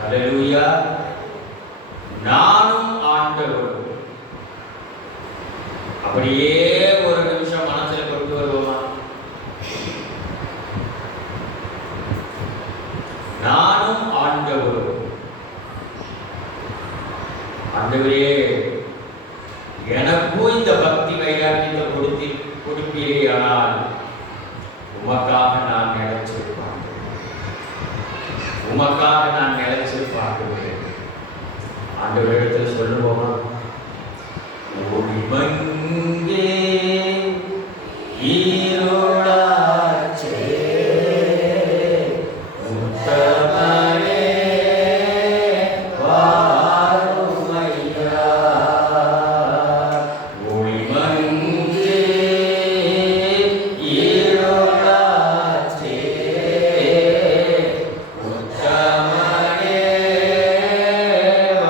ஹல்லேலூயா. நானும் ஆண்டவரும். அப்படியே ஒரு நிமிஷம் மனசுல கொண்டு வருவோமா? நானும் ஆண்டவரும். ஆண்டவரே, எனக்கும் இந்த பக்தி வைராக்கியத்தை கொடுப்பீரே, ஆனால் உமக்காக நான் நினைச்சிருப்பாங்க, உமக்காக நான் நினைச்சிருப்பாங்க. ஆண்டவரிடத்தில் சொல்லுவோமா? ஒளிமங்கே ஈரோடாச்சே முத்தமனே வாருமையா. ஒளிமங்கே ஈரோடாச்சே முத்தமனே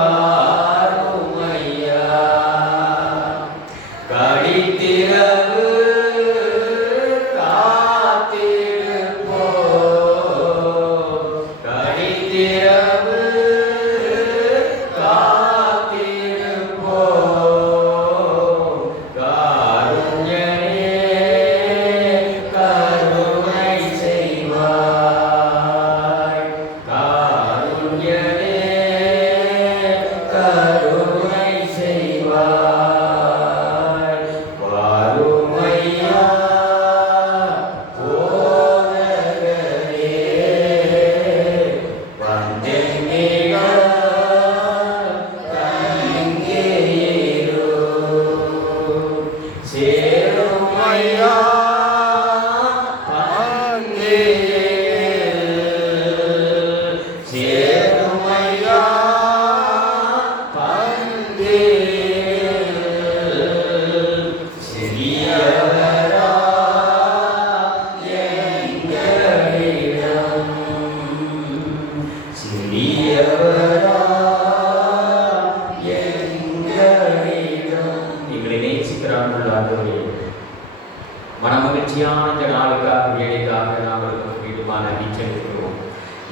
வாருமையா. கடித்திரவு காத்திருப்போ, கடித்திரவு காத்திருப்போ. காருண்யனே கருணை செய்வாய், காருண்யனே கருணை செய்வாய். வாருமையா போதகரே, வந்தென்னிட கங்கேயேரோ. சேருமையா பந்தேல், சேருமையா பந்தேல். சிறியவரா எங்களிடம், சிறியவரா எங்களிடம். எங்களை நேசிக்கிறார்கள் ஆண்டவரே. மனமகிழ்ச்சியான இந்த நாளுக்காக வேலைக்காக நாங்கள் வீடுமான நிச்சயிக்கிறோம்.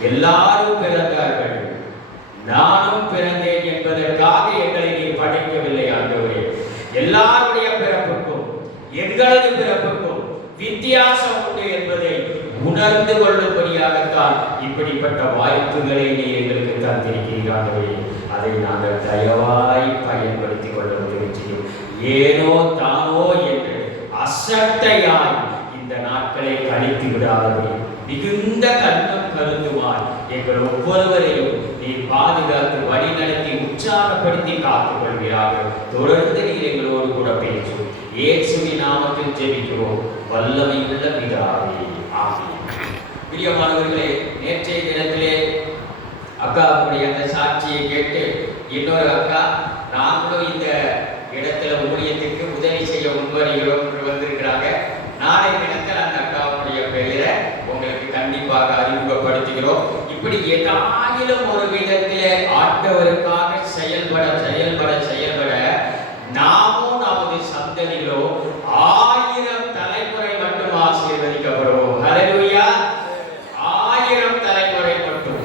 எல்லாரும் பிறந்தார்கள், நானும் பிறந்தேன் என்பதற்காக எங்களை நீர் படைக்கவில்லை ஆண்டவரே. எல்லாருடைய பிறப்புக்கும் எங்களது பிறப்புக்கும் வித்தியாசம் உண்டு என்பதை உணர்ந்து கொள்ளும்படியாகத்தான் இப்படிப்பட்ட வாய்ப்புகளை நீ எங்களுக்கு தந்திருக்கிறீர்கள் ஆண்டவரே. அதை நாங்கள் தயவாய் பயன்படுத்திக் கொள்ள உதவி செய்யும். ஏனோ தானோ என்று அசட்டையாய் இந்த நாட்களை கழித்து விடாதபடி மிகுந்த கண்ணும் கருந்துமாய் எங்கள் ஒவ்வொருவரையும் நீ பாதுகாத்து வழிநடத்தி உற்சாகப்படுத்தி காத்துக் கொள்வீராக. தொடர்ந்து நீர் எங்களோடு கூட பேசும். இயேசுவின் நாமத்தில் ஜெபிக்கிறோம் வல்லமையுள்ள பிதாவே, ஆமென். பிரியமானவர்களே, நேற்றைய தினத்திலே அக்காவுடைய அந்த சாட்சியை கேட்டு இன்னொரு அக்கா நாங்களும் இந்த இடத்துல ஊழியத்துக்கு உதவி செய்ய முன்வருகிறோம் என்று வந்திருக்கிறாங்க. நாளை தினத்தில் அந்த அக்காவுடைய பெயரை உங்களுக்கு கண்டிப்பாக அறிமுகப்படுத்துகிறோம். இப்படி ஏதாயிலும் ஒரு விதத்திலே ஆண்டவருக்காக செயல்பட செயல்பட செயல்பட நாமும் நமது சந்ததிகளோ 1000 தலைமுறை மட்டும் ஆசீர்வதிக்கப்படுவோம். ஹல்லேலூயா. 1000 தலைமுறை மட்டும்.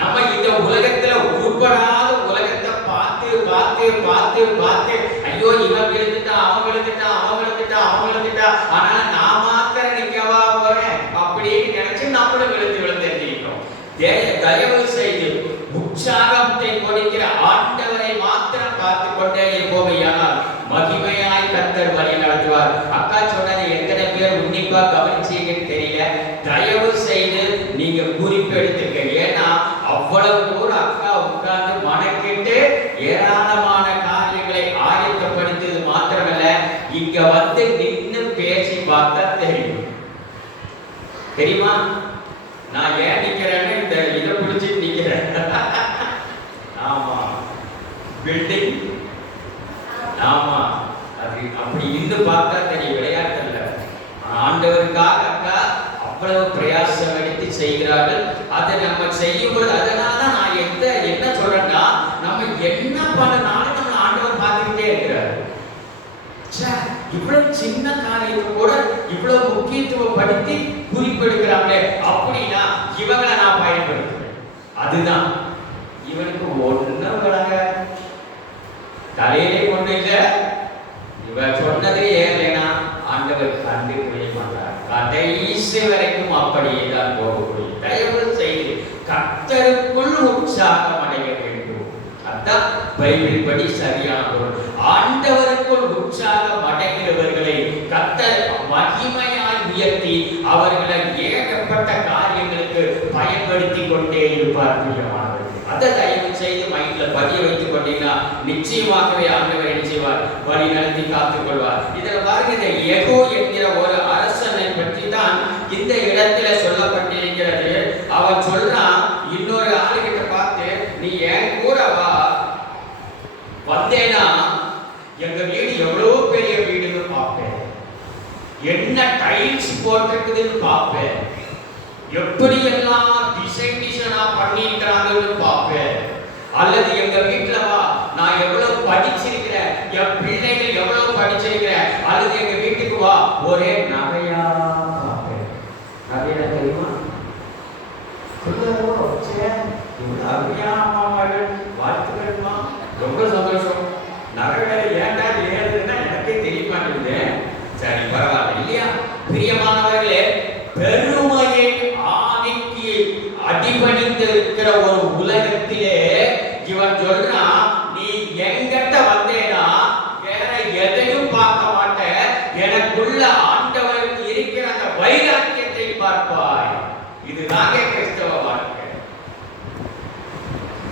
நம்ம இந்த உலகத்துல உருப்படாத உலகத்தை பார்த்து பார்த்து பார்த்து பார்த்து ஐயோ இவன் விழுந்துட்டான், அவன் விழுந்துட்டான், அவன் விழுந்துட்டான், அவன் விழுந்துட்டான், ஆனா நான் மாத்திரம் நிக்கவா போறேன் அப்படின்னு நினைச்சு நம்மளும் விழுந்து விழுந்திருக்கிறோம். தயவு செய்து உற்சாகத்தை கொடுக்கிற ஆண்டவரை மாத்திரம் பார்த்து கொண்டே இருப்போமையானால் மகிமையாய் கர்த்தர் வழி நடத்துவார். அக்கா சொன்னதை எத்தனை பேர் உன்னிப்பா கவனிச்சீங்கன்னு தெரியல. தயவு செய்து நீங்க குறிப்பெடுத்துக்க. ஏன்னா அவ்வளவு தூரம் அக்கா உட்கார்ந்து மனக்கிட்டு ஏராளமான காரியங்களை ஆயத்தப்படுத்தியது மாத்திரமல்ல, இங்க வந்து நின்று பேசி பார்த்தா தெரியும். தெரியுமா நான் ஏன் நிக்கிறேன்னு? இந்த இதை பிடிச்சிட்டு நிக்கிறேன். ஆமா, பில்டிங். ஆமா, அது அப்படி இருந்து பார்த்தா தெரியும், விளையாட்டு இல்ல. ஆண்டவருக்காக அக்கா அவ்வளவு பிரயாசம் எடுத்து செய்கிறார்கள். அதை நம்ம செய்யும்போது அதனால நான் என்ன சொல்றேன்னா, நம்ம என்ன பண்ணனாலும் நம்ம ஆண்டவர் பார்த்துக்கிட்டே இருக்கிறார். இவ்வளவு சின்ன காரியத்தை கூட இவ்வளவு இவனுக்கு ஒன்றும் விளங்க, தலையிலே கொண்டு இல்லை. இவர் சொன்னதே ஏறலைனா ஆண்டவர் கண்டு புரிய மாட்டார். கடைசி வரைக்கும் அப்படியே தான் போகக்கூடிய. தயவு செய்து கர்த்தருக்குள் உற்சாகம் அடைய வேண்டும். அதான் பைபிள் படி சரியான பொருள். ஆண்டவருக்குள் உற்சாகம் அடைகிறவர்களை கர்த்தர் மகிமையாய் உயர்த்தி அவர்களை ஏகப்பட்ட காரியங்களுக்கு பயன்படுத்தி கொண்டே இருப்பார். அதை தயவு செய்து மைண்ட்ல பதிய வைத்துக் கொண்டீங்கன்னா நிச்சயமாகவே ஆண்டவர் என்ன செய்வார்? வழி நடத்தி காத்துக் கொள்வார். இதுல பாருங்க, இந்த எகோ என்கிற ஒரு அரசனை பற்றி தான் இந்த இடத்துல சொல்லப்பட்டிருக்கிறது. அவன் சொல்றான், இன்னொரு ஆளுகிட்ட பார்த்து, நீ என் கூட வா, வந்தேனா எங்க வீடு எவ்வளவு பெரிய வீடுன்னு பார்ப்பேன், என்ன டைல்ஸ் போட்டிருக்குதுன்னு பார்ப்பேன், எப்படி எல்லாம் டிசைனா பண்ணிருக்கிறாங்கன்னு பார்ப்பேன். அல்லது எங்க வீட்டுல வா, நான் எவ்வளவு படிச்சிருக்கிறேன், என் பிள்ளைகள் எவ்வளவு படிச்சிருக்கிறேன். அல்லது எங்க வீட்டுக்கு வா, ஒரே நகையா பார்ப்பேன். நகையா தெரியுமா? வாழ்த்துக்கள்மா, ரொம்ப சந்தோஷம். நகைகளை ஏன்டா ஏறுதுன்னா எனக்கே தெரிய மாட்டேங்குது. சரி, பரவாயில்ல இல்லையா? பிரியமானவர்களே, பெருமையை ஆதிக்கு அடிபணிந்து இருக்கிற ஒரு உலகத்திலே இவன் சொல்றான், நீ எங்கிட்ட வந்தேனா வேற எதையும் பார்க்க மாட்டேன், எனக்குள்ள ஆண்டவருக்கு இருக்கிற அந்த வைராக்கியத்தை பார்ப்பாய். இதுதாங்க கிறிஸ்தவ வாழ்க்கை.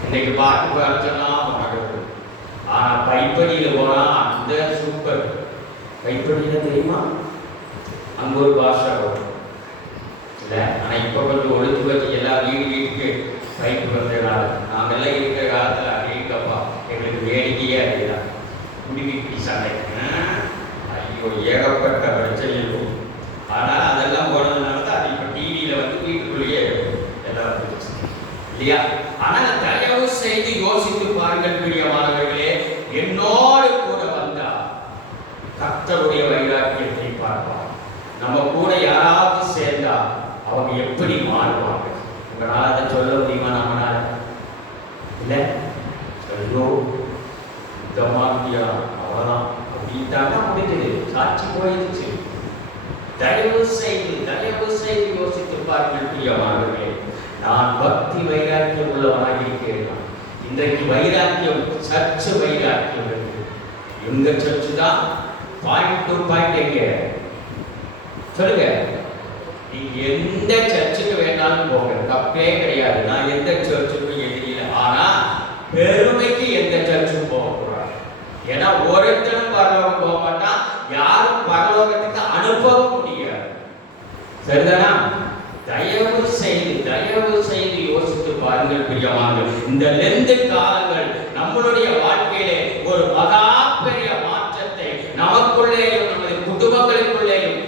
இன்னைக்கு பார்த்து பார்த்தலாம், ஆனா பைப்படியில போனா அந்த சூப்பர். பைப்படியில தெரியுமா, அங்க ஒரு பாஷா வரும் இல்ல. ஆனா இப்ப கொஞ்சம் ஒழுத்து வச்சு எல்லா வீட்டுக்கு பைப்பு வந்ததுனால நாங்கெல்லாம் இருக்கிற காலத்துல அப்படிங்கப்பா எங்களுக்கு வேடிக்கையே அதுதான். குடிநீட்டி சண்டை, ஐயோ ஏகப்பட்ட பிரச்சனை இருக்கும். ஆனால் அதெல்லாம் போனதுனால தான் அது இப்ப டிவியில வந்து வீட்டுக்குள்ளேயே எல்லாம் இல்லையா? ஆனால் தயவு செய்து யோசித்து பாருங்கள் பிரியமானவர்களே, என்னோடு கூட வந்தா கர்த்தருடைய வைராக்கியத்தை பார்ப்பார். நம்ம கூட யாராவது சேர்ந்தா அவங்க எப்படி மாறுவாங்க? உங்களால் அதை சொல்ல முடியுமா? நம்மளால இல்லை. ஐயோ இந்த மாதிரியா அவ்வளோதான் அப்படின்ட்டாங்க, முடிஞ்சது, சாட்சி போயிடுச்சு. தயவு செய்து யோசித்து பாருங்கள் பிரியமானவர்களே. நான் பக்தி வைராக்கியம் உள்ளவனாக இருக்கிறேன். இன்றைக்கு வைராக்கியம், சர்ச்சு வைராக்கியம் இருக்கு. எங்க சர்ச்சு தான் பாயிண்ட் டு பாயிண்ட். எங்க சொல்லுங்க, நீங்க எந்த சர்ச்சுக்கு வேணாலும் போங்க, தப்பே கிடையாது. நான் எந்த சர்ச்சுக்கும் எதிரில. ஆனா பெருமைக்கு எந்த சர்ச்சுக்கும் போகக்கூடாது. ஏன்னா ஒருத்தரும் பரலோகம் போக மாட்டான், யாரும் பரலோகத்துக்கு அனுப்பவும் முடியாது. சரிதானா? தயவு செய்து யோசித்து பாருங்கள் பிரியமானவர்களே. இந்த லெந்து காலங்கள் நம்மளுடைய வாழ்க்கையிலே ஒரு மகா பெரிய மாற்றத்தை நமக்குள்ளேயும், நமது குடும்பங்களுக்குள்ளேயும்,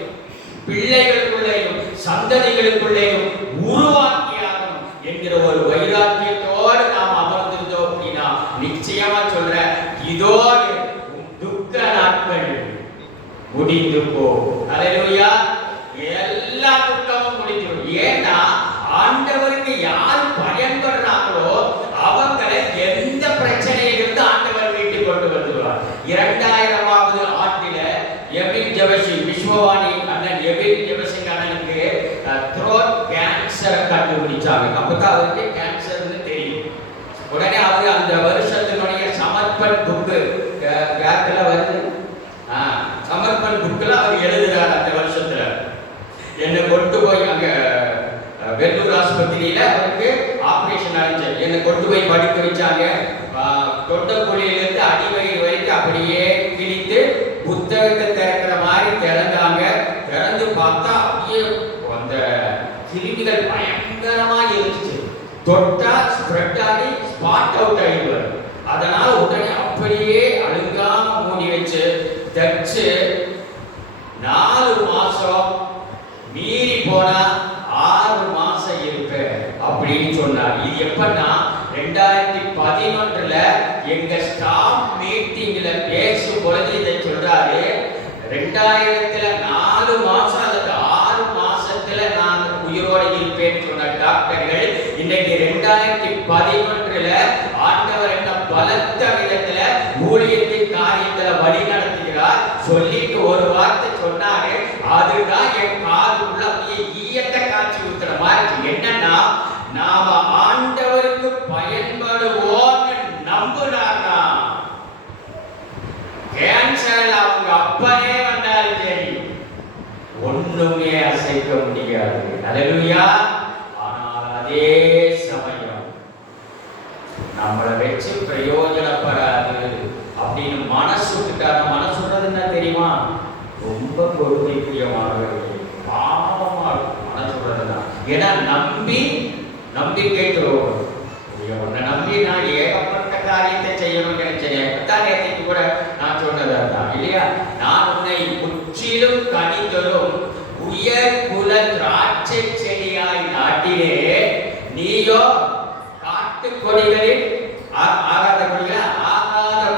பிள்ளைகளுக்குள்ளேயும், சந்ததிகளுக்குள்ளேயும் உருவாக்கியாகும் என்கிற ஒரு வைராக்கியத்தோடு நாம் அமர்ந்திருந்தோம் அப்படின்னா நிச்சயமா சொல்ற, இதோடு துக்க நாட்கள் முடிந்து போ. அல்லேலூயா. எல்லா துக்கமும் முடிஞ்சிடும். ஏன்னா ஆண்டவருக்கு யார் பயன்படுறாங்களோ அவங்களை எந்த பிரச்சனையிலிருந்து ஆண்டவர் வீட்டுக்கு கொண்டு வந்துடுவார். 2000வது ஆண்டில எபின் ஜெபசிங், விஸ்வவாணி அண்ணன் எபின் ஜெபசிங் அண்ணனுக்கு த்ரோட் கேன்சரை கண்டுபிடிச்சாங்க. அப்பதான் அவருக்கு கேன்சர்னு தெரியும். உடனே அவர் அந்த வருஷத்தினுடைய சமர்ப்பன் புக்கு பேக்ல வருது. சமர்ப்பன் புக்கில் அவர் எழுதுறார். அந்த வருஷத்துல என்னை கொண்டு போய் அங்க வெள்ளூர் ஆஸ்பத்திரியில அவருக்கு ஆபரேஷன் ஆச்சு. என்னை கொண்டு போய் படுக்க வச்சாங்க. தொண்டக்குழியிலிருந்து அடிவயிறு வரைக்கும் அப்படியே கிழித்து புத்தகத்தை திறக்கிற மாதிரி திறந்தாங்க. திறந்து பார்த்தா அப்படியே அந்த கிருமிகள் பயங்கரமா இருந்துச்சு. தொட்டா ஸ்ப்ரெட் ஆகி ஸ்பாட் அவுட் ஆகிடுவார். அதனால உடனே அப்படியே அழுங்காம மூடி வச்சு தச்சு 4 மாசம் மீறி போனா 6 மாசம் இருப்பேன் அப்படின்னு சொன்னார். இது எப்பன்னா 2011 எங்க ஸ்டாஃப் மீட்டிங்ல பேசும் பொழுது இதை சொல்றாரு. 2000 4 மாசம் அல்லது 6 மாசத்துல நான் உயிரோடு இருப்பேன் சொன்ன டாக்டர்கள் இன்னைக்கு 2011 வழி நடத்துகிறார். சொல்லிட்டு ஒரு வார்த்தை சொன்னாரு, அதுதான் என் காதுக்குள்ள அப்படியே ஈயத்தை காட்சி ஊத்துற மாதிரி. என்னன்னா, நாம ஆண்டவருக்கு பயன்படுவோம்னு நம்புனாரா, கேன்சர் அவங்க அப்பனே வந்தாலும் சரி ஒண்ணுமே அசைக்க முடியாது. அல்லேலூயா. ஆனால் அதே சமயம் நம்மளை வச்சு பிரயோஜனப்படாது அப்படின்னு மனசுட்டான மனசுறது என்ன தெரியுமா? ரொம்ப கொடுமைக்குரியமானவர்கள், பாவமா இருக்கும் மனசுறதுதான். ஏன்னா நம்பிக்கை துரோகம். உன்னை நம்பி நான் ஏகப்பட்ட காரியத்தை செய்யணும்னு நினைச்சேன். நேற்றைக்கு கூட நான் சொன்னதான் இல்லையா? நான் உன்னை முற்றிலும் கனிதரும் உயர் குல திராட்சை செடியாய் நாட்டிலே, நீயோ காட்டு கொடிகளில் ஆகாத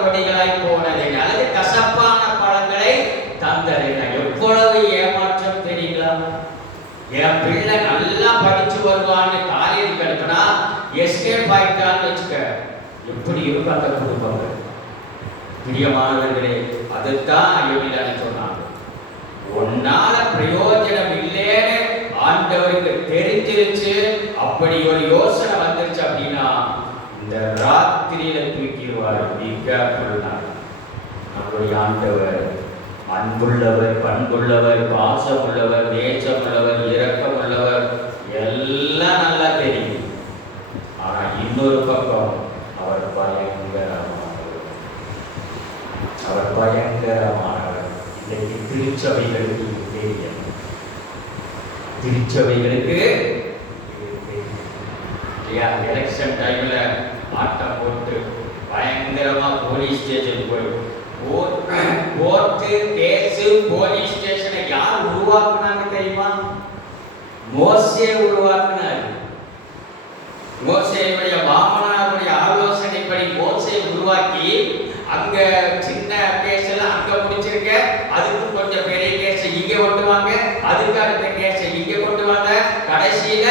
கொடிகளாய் போனது, அல்லது கசப்பான பழங்களை தந்தது. எவ்வளவு ஏமாற்றம் தெரியுங்களா? என் பிள்ளை நல்லா படிச்சு வருவான்னு காலேஜுக்கு அனுப்புனா எஸ்கேப் ஆயிட்டான்னு வச்சுக்க, எப்படி இருக்கும் அந்த குடும்பங்கள்? பிரியமானவர்களே, அதுதான் யோகிதான சொன்னாங்க. உன்னால பிரயோஜனம் இல்லைன்னு ஆண்டவருக்கு தெரிஞ்சிருச்சு, அப்படி ஒரு யோசனை வந்துருச்சு அப்படின்னா இந்த ராத்திரியில தூக்கிடுவார். நம்முடைய ஆண்டவர் அன்புள்ளவர், பண்புள்ளவர், பாசம் உள்ளவர், நேசம் உள்ளவர், இரக்கம் உள்ளவர், எல்லாம் நல்லா தெரியும். ஆனா இன்னொரு பக்கம் அவர் பயங்கரமானவர். இன்னைக்கு திருச்சபைகளுக்கு தெரியும், திருச்சபைகளுக்கு எலெக்ஷன் டைம்ல ஆட்டம் போட்டு பயங்கரமா போலீஸ் ஸ்டேஷன் போய் கோர்ட்டு கேஸ் போலீஸ் ஸ்டேஷனை யார் உருவாக்குனாங்க தெரியுமா? மோசே உருவாக்குனார். மோசேயுடைய மாமனாருடைய ஆலோசனைப்படி மோசே உருவாக்கி, அங்க சின்ன கேஸ் எல்லாம் அங்க முடிச்சிருக்க, அதுக்கு கொஞ்சம் பெரிய கேஸ் இங்க கொண்டுவாங்க, அதுக்கு அடுத்த கேஸ் இங்க கொண்டுவாங்க, கடைசியில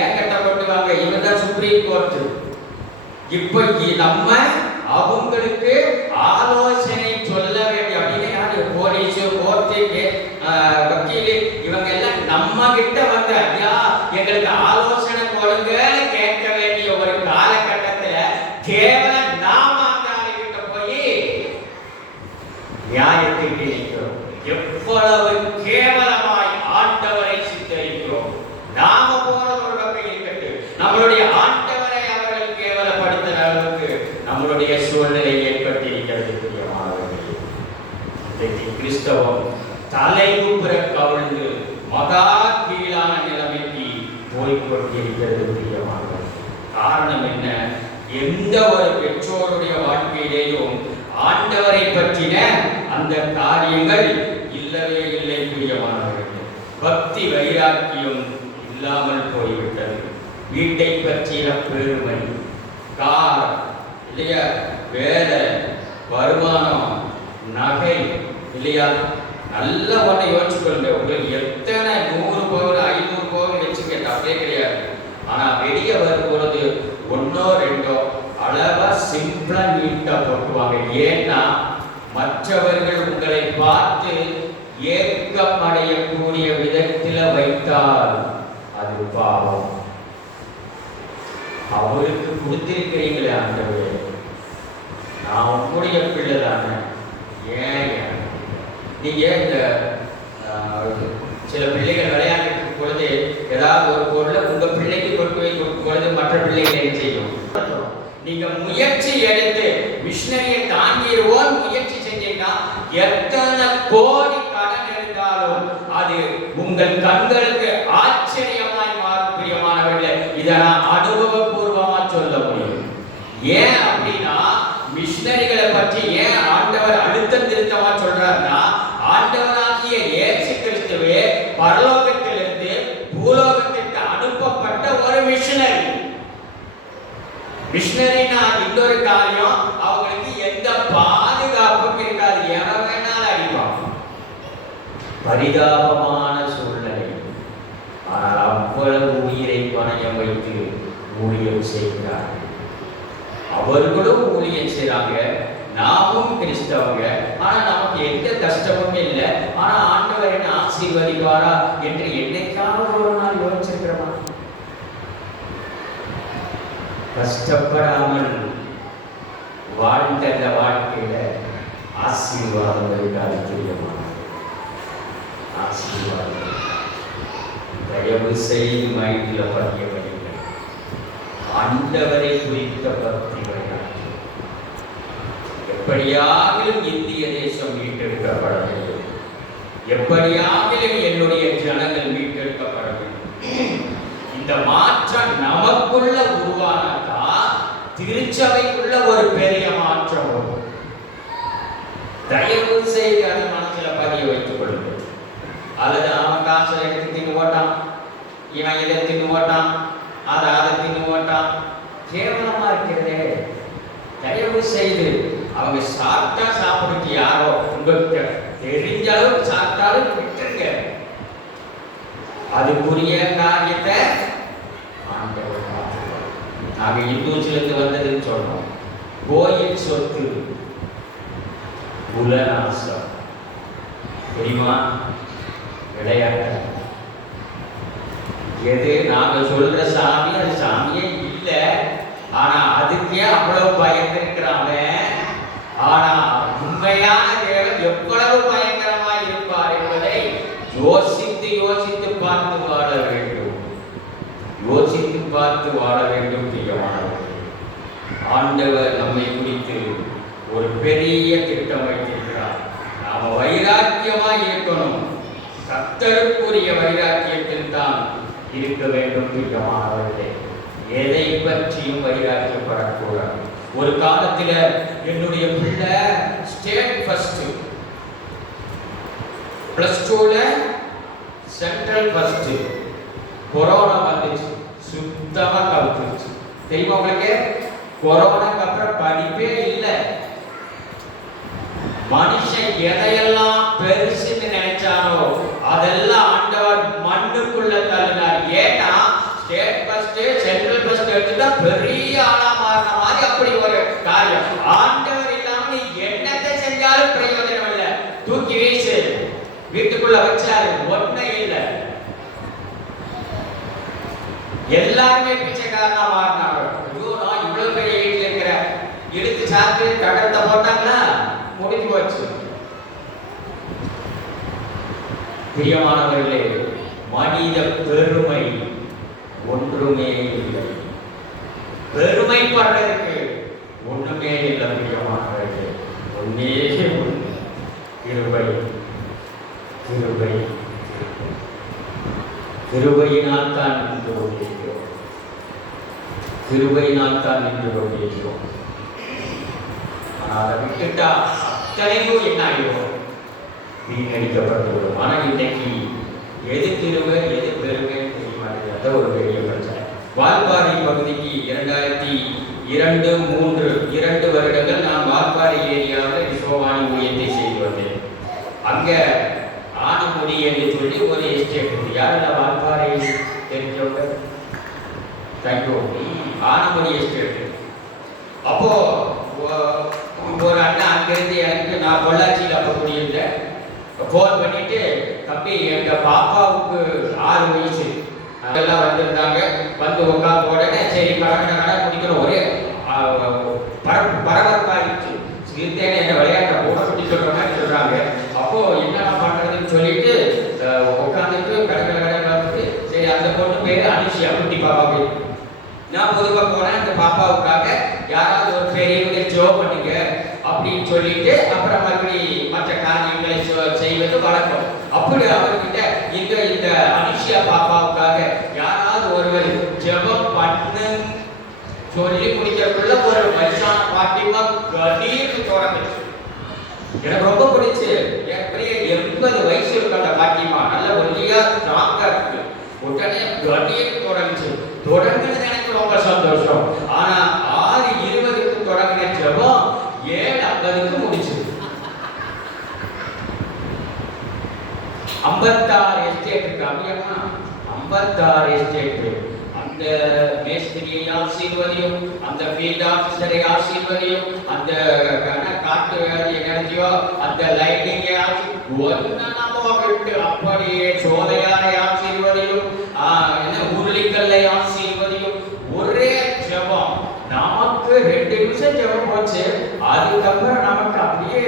ஏங்கிட்ட கொண்டுவாங்க. இவர்தான் சுப்ரீம் கோர்ட். இப்ப நம்ம அவங்களுக்கு ஆலோசனை சொல்ல வேண்டிய அப்படின்னு யாரு? போலீஸ், கோர்ட்டு, வக்கீல், இவங்க எல்லாம் நம்ம கிட்ட வந்து ஐயா எங்களுக்கு ஆலோசனை கொடுங்கன்னு கேட்க வேண்டிய ஒரு காலகட்டத்துல கேவலம் நாம அந்த ஆளுகிட்ட போய் நியாயத்துக்கு நிற்கிறோம். எவ்வளவு கேவலமாய் ஆண்டவரை சித்தரிக்கிறோம். நாம போறது ஒரு பக்கம் இருக்கட்டு, நம்மளுடைய ஆண்டவரை அவர்கள் கேவலப்படுத்துற அளவுக்கு நம்மளுடைய சூழ்நிலை ஏற்பட்டிருக்கிறது. கிறிஸ்தவம் தலைகுப்புற கவிழ்ந்து மகா கீழான நிலைமைக்கு போய்கொண்டிருக்கிறது. காரணம் என்ன? எந்த ஒரு பெற்றோருடைய வாழ்க்கையிலேயும் ஆண்டவரை பற்றின அந்த காரியங்கள் இல்லவே இல்லை. பிரியமானவர்கள், பக்தி வைராக்கியம் இல்லாமல் போய்விட்டது. வீட்டை பற்றின பெருமை, கார் இல்லையா, வேலை, வருமானம், நகை இல்லையா, நல்ல ஒன்றை யோசிச்சுக்கொள்ளுங்க. உங்களுக்கு எத்தனை 100 பவுன் 500 பவுன் வச்சுக்க தப்பே கிடையாது. ஆனா வெளியே வரும்பொழுது ஒன்னோ ரெண்டோ அளவா சிம்பிளா நீட்டா போட்டுவாங்க. ஏன்னா மற்றவர்கள் உங்களை பார்த்து ஏக்கம் அடையக்கூடிய விதத்தில் வைத்தால் அது பாவம். அவருக்கு கொடுத்திருக்கிறீங்களே ஆண்டவரே, நான் உங்களுடைய பிள்ளை தானே, ஏன் நீங்க இந்த சில பிள்ளைகள் விளையாட்டு பொழுது ஏதாவது ஒரு பொருளை உங்க பிள்ளைக்கு கொண்டு போய் கொடுக்கும் பொழுது மற்ற பிள்ளைகள் என்ன செய்யும்? நீங்க முயற்சி எடுத்து மிஷனரியை தாங்கிடுவோம் முயற்சி செஞ்சீங்கன்னா எத்தனை கோடி கடன் இருந்தாலும் அது உங்கள் கண்களுக்கு ஆச்சரியமாய் மாறும். பிரியமானவர்களே, இதை நான் அனுபவபூர்வமா சொல்ல முடியும். ஏன் அப்படின்னா, மிஷனரிகளை பற்றி ஏன் ஆண்டவர் அழுத்தம் திருத்தமா சொல்றாருன்னா, ஆண்டவராகிய இயேசு கிறிஸ்துவே பரலோகத்திலிருந்து பூலோகத்திற்கு அனுப்பப்பட்ட ஒரு மிஷனரி. மிஷனரினா இன்னொரு காரியம், அவங்களுக்கு எந்த பாதுகாப்பும் இருக்காது, எவன் வேணாலும் அடிப்பான். பரிதாபமான சூழ்நிலை. ஆனால் அவ்வளவு உயிரை பணயம் வைத்து ஊழியம் செய்கிறார்கள். அவர்களும் ஊழியம் செய்றாங்க. நாமும் கிறிஸ்தவங்க, ஆனா நமக்கு எந்த கஷ்டமும் இல்லை, ஆனா ஆண்டவர் என்ன ஆசீர்வதிப்பாரா என்று என்னைக்காவது ஒரு நாள் யோசிச்சிருக்கிறோமா? கஷ்டப்படாமல் வாழ்ந்த அந்த வாழ்க்கையில ஆசீர்வாதம் இருக்காது தெரியுமா? ஆசீர்வாதம் தயவு செய்து மைண்டில் பதிய வைங்க. ஆண்டவரை குறித்த பக்தி விளையாட்டு. எப்படியாகிலும் இந்திய தேசம் மீட்டெடுக்கப்பட வேண்டும், எப்படியாகிலும் என்னுடைய ஜனங்கள் மீட்டெடுக்கப்பட வேண்டும். இந்த மாற்றம் நமக்குள்ள உருவானதா திருச்சபைக்குள்ள ஒரு பெரிய மாற்றம் வரும். தயவு செய்து அது மனசுல பதிய வைத்துக் கொள்ளுங்கள். அல்லது அவன் காசை எடுத்து தின்னு ஓட்டான், இவன் இதை தின்னு ஓட்டான், அதை தின்னு ஓட்டான், கேவலமா இருக்கிறதே. தயவு செய்து அவங்க சாப்பிட்டா சாப்பிடுச்சு, யாரோ உங்களுக்கு தெரிஞ்ச அளவுக்கு சாப்பிட்டாலும் விட்டுருங்க. அதுக்குரிய காரியத்தை ஆண்டவர் மாற்றுவார். நாங்கள் இந்துச்சிலிருந்து வந்ததுன்னு சொன்னோம். கோயில் சொத்து புலனாசம் தெரியுமா? விளையாட்டு. எது நாங்க சொல்ற சாமி அது சாமியே இல்லை, ஆனா அதுக்கே அவ்வளவு பயந்திருக்கிறாங்க. ஆனா உண்மையான தேவன் எவ்வளவு பயங்கரமா இருப்பார் என்பதை யோசித்து யோசித்து பார்த்து வாழ வேண்டும், யோசித்து பார்த்து வாழ வேண்டும். ஆண்டவர் நம்மை குறித்து ஒரு பெரிய திட்டம் வைத்திருக்கிறார். நாம வைராக்கியமா இருக்கணும். கர்த்தருக்குரிய வைராக்கியத்தில் தான் இருக்க வேண்டும். பிரியமானவர்களே, எதை பற்றியும் வைராக்கியப்படக்கூடாது. ஒரு காலத்தில் என்னுடைய பிள்ளை ஸ்டேட் ஃபர்ஸ்ட், +2ல சென்ட்ரல் ஃபர்ஸ்ட். கொரோனா வந்துச்சு, சுத்தமா கவுத்துச்சு. தெரியுமா உங்களுக்கு? கொரோனாக்கு அப்புறம் படிப்பே இல்லை. மனுஷன் எதையெல்லாம் பெருசுன்னு நினைச்சானோ அதெல்லாம் ஆண்டவர் மண்ணுக்குள்ள தள்ளினார். ஏன்னா ஸ்டேட் ஃபர்ஸ்ட் சென்ட்ரல் ஃபர்ஸ்ட் எடுத்துட்டா பெரிய ஆளா மாறின மாதிரி அப்படி ஒரு காரியம். ஆண்டவர் இல்லாம நீ என்னத்தை செஞ்சாலும் பிரயோஜனம் இல்லை, தூக்கி வீசு. வீட்டுக்குள்ள வச்சாரு, ஒண்ணே இல்லை. எல்லாருமே பிச்சைக்காரனா மாறினாங்க. ஐயோ, நான் இவ்வளவு பெரிய வீட்டில் இருக்கிற இழுத்து சாத்து கடத்தை போட்டாங்களா, முடிஞ்சு போச்சு. பிரியமானவர்களே, மனித பெருமை ஒன்றுமே இல்லை. பெருமைப்படுறதுக்கு ஒண்ணுமே இல்லை. பிரியமானவர்களே, ஒன்னே ஒன்று, கிருபை. கிருபை கிருபையினால் தான் நின்று கொண்டிருக்கிறோம். கிருபையினால் தான் நின்று கொண்டிருக்கிறோம். அதை விட்டுட்டா அத்தனையும் என்ன ஆகிடும்? வீணடிக்கப்பட்டுவிடும். ஆனால் இன்னைக்கு எது கிருபை எது பெருமை தெரிய மாட்டேங்குது. ஒரு பெரிய பிரச்சனை. வால்பாறை பகுதிக்கு 2002-3 வருடங்கள் நான் வால்பாறை ஏரியாவில் விஸ்வவாணி ஊழியத்தை செய்து வந்தேன். அங்கே ஆனமுடி என்று சொல்லி ஒரு எஸ்டேட். யாரெல்லாம் வால்பாறை தெரிஞ்சவங்க? தேங்க்யூ. ஆனமுடி எஸ்டேட். அப்போ ஒரு அண்ணா அங்கிருந்து எனக்கு, நான் பொள்ளாச்சியில் அப்போ குடியிருந்தேன், ஃபோன் பண்ணிட்டு, தம்பி எங்க பாப்பாவுக்கு 6 வயசு, அதெல்லாம் வந்திருந்தாங்க. வந்து உட்காந்து உடனே சரி கடை முடிக்கணும். ஒரே பரபரப்பாகிடுச்சு. சிறுத்தேனே என்ன விளையாட்ட போட சொல்லி சொல்ற மாதிரி சொல்றாங்க. அப்போ என்னென்ன பண்றதுன்னு சொல்லிட்டு உட்காந்துட்டு கடை பார்த்துட்டு, சரி அந்த பொண்ணு பேரு அனுஷியா, குட்டி பாப்பா பேரு. நான் பொதுவாக போனேன், அந்த பாப்பாவுக்காக யாராவது ஒரு பெரியவங்க ஜோ பண்ணுங்க அப்படின்னு சொல்லிட்டு அப்புறம் மறுபடி மற்ற காரியங்களை செய்வது வழக்கம். அப்படி அவர்கிட்ட இந்த அனுஷியா பாப்பாவுக்காக யாராவது ஒருவர் ஜெபம் பண்ணு சொல்லி முடிக்கிறதுக்குள்ள ஒரு வயசான பாட்டிமா கணீர்னு தொடங்குச்சு. எனக்கு ரொம்ப பிடிச்சு. ஏற்கனவே 80 வயசு இருக்கு அந்த பாட்டிமா, நல்ல ஒல்லியா ஸ்ட்ராங்கா இருக்கு. உடனே கணீர்னு தொடங்குச்சு. தொடங்குனது எனக்கு ரொம்ப சந்தோஷம். ஆனா 6:20க்கு தொடங்கின ஜெபம் 7:50க்கு முடிச்சு. 56 எஸ்டேட் கம்மியமா, 56 எஸ்டேட். அந்த மேஸ்திரியை ஆசீர்வதியும், அந்த ஃபீல்ட் ஆஃபீஸரை ஆசீர்வதியும், அந்த காட்டு வேலையை நடத்தியோ அந்த லைட்டிங்கை ஒன்னு நம்ம விட்டு அப்படியே சோலையாரை ஆசீர்வதியும், உருளிக்கல்லை ஆசீர்வதியும். ஒரே ஜெபம். நமக்கு 2 நிமிஷம் ஜெபம் போச்சு. அதுக்கப்புறம் நமக்கு அப்படியே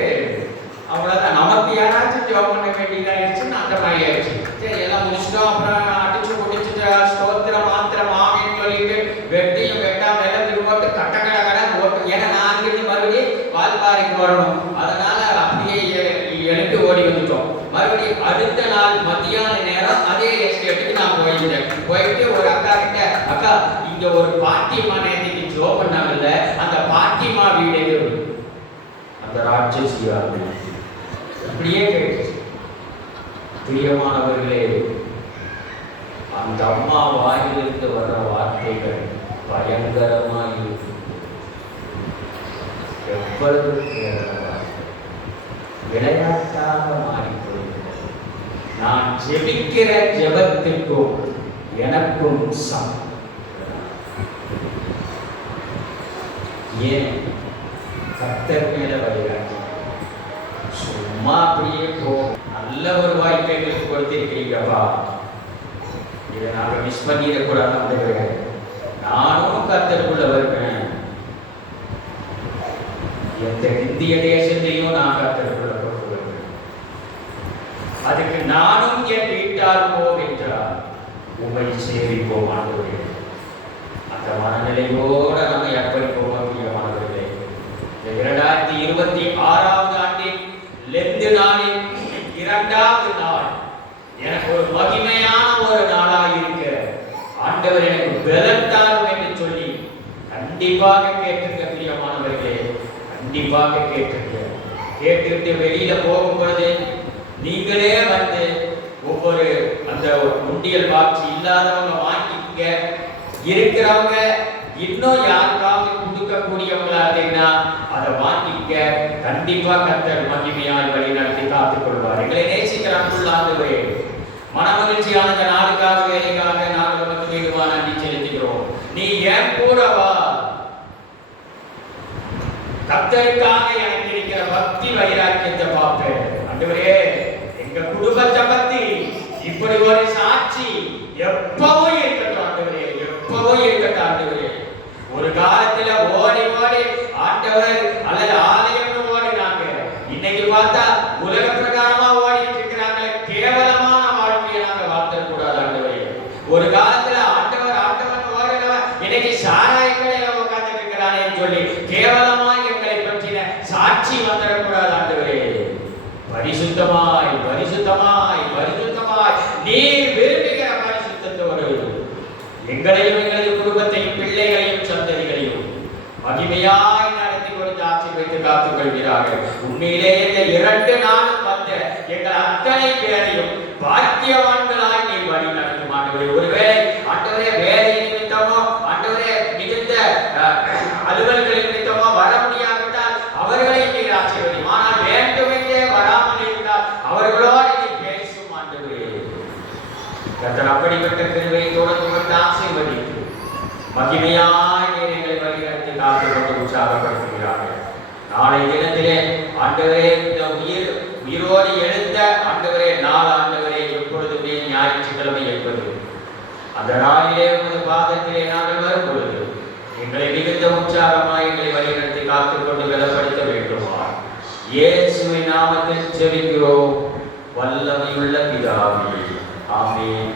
அவ்வளவுதான். நமக்கு யாராச்சும் ஜெபம் பண்ண வேண்டியதாயிடுச்சுன்னு அந்த மாதிரி ஆயிடுச்சு. சரி, எல்லாம் முடிச்சிட்டோம். அப்புறம் அடிச்சு முடிச்சுட்டு ஸ்தோத்திரம் மாத்திரம் ஆமேன்னு சொல்லிட்டு வெட்டியும் வெட்டாம எல்லாம் திரும்ப கட்டக்கட கடை ஓட்டு. ஏன்னா நான் அங்கிருந்து மறுபடியும் வால்பாறைக்கு வரணும். அதனால அப்படியே எழுந்து ஓடி வந்துட்டோம். மறுபடியும் அடுத்த நாள் மத்தியான நேரம் அதே எஸ்டேட்டுக்கு நான் போயிருந்தேன். போயிட்டு ஒரு அக்கா கிட்ட, அக்கா இங்க ஒரு பாட்டிமா நேரத்துக்கு ஜோ பண்ணாங்கல்ல, அந்த பாட்டிமா வீடு எது? அந்த ராட்சசியா? அப்படியே கேட்டுச்சு. பிரியமானவர்களே, அந்த அம்மா வாயிலிருந்து வர்ற வார்த்தைகள் பயங்கரமாக இருக்கு. எவ்வளவு விளையாட்டாக மாறிப்போகிறது. நான் ஜெபிக்கிற ஜெபத்திற்கும் எனக்கும் ஏன் கர்த்தர் மேல வைராக்கியம்? சும்மா அப்படியே போகும். நல்ல ஒரு வாய்ப்பை எங்களுக்கு கொடுத்திருக்கிறீங்கப்பா, இதை நாங்க மிஸ் பண்ணிடக்கூடாது. அந்த நானும் கர்த்தருக்குள்ள வருவேன். எந்த இந்திய தேசத்தையும் நான் கர்த்தருக்குள்ள கொண்டு வருவேன். அதுக்கு நானும் என் வீட்டார் போகின்றார் உண்மை சேவிப்போம். ஆண்டவரே, அந்த மனநிலையோட நம்ம எப்படி போக முடியுமானவர்களே? 2026ஆவது ஆண்டின் லெந்து நாளின் 2வது நாள் எனக்கு ஒரு மகிமையான ஒரு நாளாக இருக்க ஆண்டவர் எனக்கு பலன் தாரும் என்று சொல்லி கண்டிப்பாக கேட்டிருக்க பிரியமானவர்களே, கண்டிப்பாக கேட்டுட்டு வெளியில போகும் பொழுது நீங்களே வந்து ஒவ்வொரு அந்த உண்டியல் பாக்ஸ் இல்லாதவங்க வாங்கிக்க, இருக்கிறவங்க இன்னும் யாருக்காவது கொடுக்கக்கூடியவங்களா இருந்தீங்கன்னா அதை வாங்கிக்க. கண்டிப்பா கர்த்தர் மகிமையாய் வழி நடத்தி காத்துக் கொள்வார். எங்களை நேசிக்கிற அன்புள்ள ஆண்டவரே, மனமகிழ்ச்சியான இந்த நாளுக்காக வேலைக்காக நாங்கள் உமக்கு மீண்டுமா நன்றி செலுத்துகிறோம். நீ என் கூட வா. கர்த்தருக்காக எனக்கு இருக்கிற பக்தி வைராக்கியத்தை பார்ப்பேன். ஆண்டவரே, எங்க குடும்பத்தை பத்தி இப்படி ஒரு சாட்சி எப்பவும் இருக்கட்டும் ஆண்டவரே, எப்பவும் இருக்கட்டும் ஆண்டவரே. ஒரு காலத்துல ஓடி ஓடி ஆண்டவர் அல்லது ஆலயம் ஓடினாங்க. இன்னைக்கு பார்த்தா உலக பிரகாரமா ஓடிட்டு இருக்கிறாங்களே, கேவலமான வாழ்க்கையை நாங்க வாழ்த்தக் கூடாது ஆண்டவரே. ஒரு காலத்துல ஆண்டவர் ஓடினவன் இன்னைக்கு சாராய கடையில உட்கார்ந்து இருக்கிறானே சொல்லி கேவலமா எங்களை பற்றின சாட்சி வந்துடக்கூடாது ஆண்டவரே. பரிசுத்தமாய் பரிசுத்தமாய் பரிசுத்தமாய் நீர் விரும்புகிற பரிசுத்தத்தோடு எங்களையும் எங்களது குடும்பத்தையும் பிள்ளைகளையும் சந்ததிகளையும் மகிமையாய் நடத்தி கொடுத்து ஆசீர்வதித்து காத்துக் கொள்கிறார்கள். உண்மையிலே இந்த 2 நாளும் வந்த எங்கள் அத்தனை பேரையும் பாக்கியவான்களாய் நீர் வழி நடத்தும் ஆண்டவரே. ஒருவேளை ஆண்டவரே வேலை நிமித்தமோ ஆண்டவரே மிகுந்த அலுவல்கள் நிமித்தமோ வர முடியாவிட்டால் அவர்களை நீர் ஆசீர்வதியும். ஆனால் வேண்டுமென்றே வராமல் இருந்தால் அவர்களோடு நீ பேசும் ஆண்டவரே. கர்த்தர் அப்படிப்பட்ட கிருபையை தொடர்ந்து ஆசீர்வதித்து மகிமையாய் நீர் எங்களை வழி நடத்தி காத்துக் கொண்டு உற்சாகப்படுத்துகிறார்கள். நாளை தினத்திலே ஆண்டவரே, இந்த உயிரோடு எழுந்த ஆண்டவரே நாள் ஆண்டவரே எப்பொழுதுமே ஞாயிற்றுக்கிழமை என்பது அந்த நாளிலே உமது பாதத்திலே நாங்கள் வரும் பொழுது எங்களை மிகுந்த உற்சாகமாய் எங்களை வழி நடத்தி காத்துக் கொண்டு பலப்படுத்த வேண்டுமா? இயேசுவின் நாமத்தில் ஜெபிக்கிறோம் வல்லமையுள்ள பிதாவே, ஆமென்.